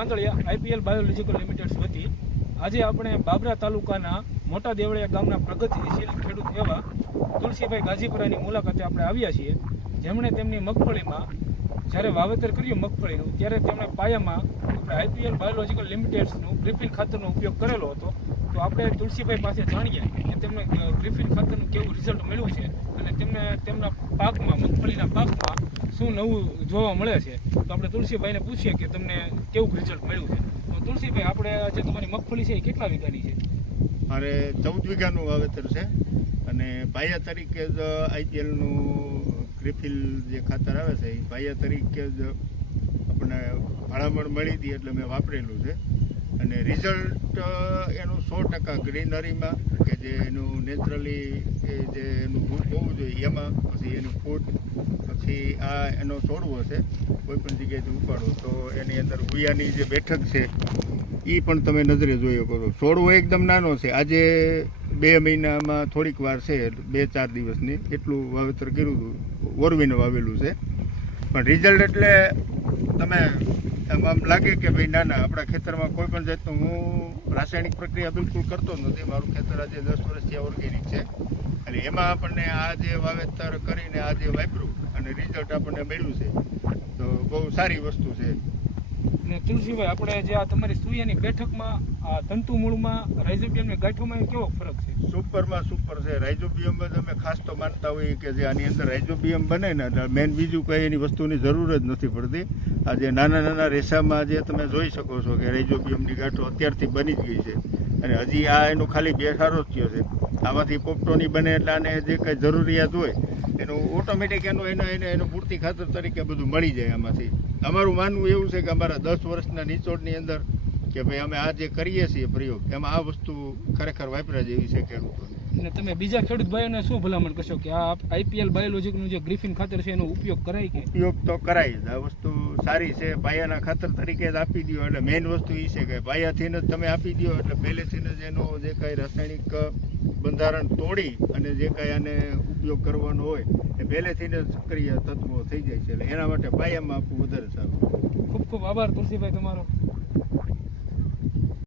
આંગળિયા IPL biological લિમિટેડ્સ વતી આજે આપણે બાબરા તાલુકાના મોટા દેવળિયા ગામના પ્રગતિશીલ ખેડૂત એવા તુલસીભાઈ ગાજીપુરાની મુલાકાતે આપણે આવ્યા છીએ. જેમણે તેમની મગફળીમાં જ્યારે વાવેતર કર્યું મગફળીનું ત્યારે તેમણે પાયામાં આપણે આઈપીએલ બાયોલોજીકલ લિમિટેડનું ગ્રીફિન ખાતરનો ઉપયોગ કરેલો હતો. તો આપણે તુલસીભાઈ પાસે જાણીએ કે તેમને ગ્રીફિન ખાતરનું કેવું રિઝલ્ટ મળ્યું છે અને તેમને, તેમના પાકમાં, મગફળીના પાકમાં શું નવું જોવા મળે છે. તો આપણે તુલસીભાઈને પૂછીએ કે તમને કેવું રિઝલ્ટ મળ્યું છે. તો તુલસીભાઈ, આપણે જે તમારી મગફળી છે એ કેટલા વીઘાની છે? મારે ચૌદ વીઘાનું વાવેતર છે અને પાયા તરીકે જ આઈપીએલનું ગ્રીફિલ જે ખાતર આવે છે, એ બાહ્ય તરીકે જ આપણને ભલામણ મળી હતી એટલે મેં વાપરેલું છે. અને રિઝલ્ટ એનું સો ટકા ગ્રીનરીમાં, કે જે એનું નેચરલી જે એનું રૂપ હોવું જોઈએ, એમાં પછી એનું ફૂટ, પછી આ એનો છોડવો છે, કોઈ પણ જગ્યાએથી ઉપાડો તો એની અંદર ગુયાની જે બેઠક છે એ પણ તમે નજરે શકો છો છોડવો એકદમ નાનો છે. આજે બે મહિનામાં થોડીક વાર છે બે ચાર દિવસની. એટલું વાવેતર કર્યું હતું. ઓરવીને વાવેલું છે. પણ રિઝલ્ટ એટલે તમે આમ આમ લાગે કે ભાઈ, ના ના, આપણા ખેતરમાં કોઈ પણ જાતનું હું રાસાયણિક પ્રક્રિયા બિલકુલ કરતો નથી. મારું ખેતર આજે દસ વર્ષથી ઓર્ગેનિક છે. અને એમાં આપણને આ જે વાવેતર કરીને આ જે વાપર્યું અને રિઝલ્ટ આપણને મળ્યું છે, તો બહુ સારી વસ્તુ છે. અને તુલસીભાઈ આપણે જે આ તમારી સૂર્યની બેઠકમાં, આ તંતુ મૂળમાં, રાઇઝોબિયમની ગાંઠોમાં કેવો ફરક છે? સુપરમાં સુપર છે. રાઇઝોબિયમ જ અમે ખાસ તો માનતા હોઈએ કે જે આની અંદર રાઇઝોબિયમ બને ને મેન બીજું કંઈ એની વસ્તુની જરૂર જ નથી પડતી. આ જે નાના નાના રેસામાં જે તમે જોઈ શકો છો કે રાઇઝોબિયમની ગાંઠો અત્યારથી બની જ ગઈ છે. અને હજી આ એનું ખાલી બેસારો જ થયો છે. આમાંથી પોપટોની બને એટલે આને જે કંઈ જરૂરિયાત હોય એનું ઓટોમેટિક એનું, એને એને, એનું પૂરતી ખાતર તરીકે બધું મળી જાય આમાંથી. અમારું માનવું એવું છે કે અમારા દસ વર્ષના નિચોડની અંદર કે ભાઈ અમે આ જે કરીએ છીએ પ્રયોગ, એમાં આ વસ્તુ ખરેખર વાપરા જેવી છે ખેડૂતોને. અને તમે બીજા ખેડૂત ભાઈઓને શું ભલામણ કરશો કે આ આઈપીએલ બાયોલોજીકનું જે ગ્રીફિન ખાતર છે એનો ઉપયોગ કરાય કે? ઉપયોગ તો કરાય આ વસ્તુ સારી છે. પાયાના ખાતર તરીકે જ આપી દો એટલે મેઇન વસ્તુ એ છે કે પાયાથી જ તમે આપી દો એટલે પહેલેથી જ એનો જે કાંઈ રાસાયણિક બંધારણ તોડી અને જે કાંઈ આને ઉપયોગ કરવાનો હોય એ પહેલેથી જ સક્રિય તત્વો થઈ જાય છે. એટલે એના માટે પાયામાં આપવું વધારે સારું. ખૂબ ખૂબ આભાર તુલસીભાઈ તમારો.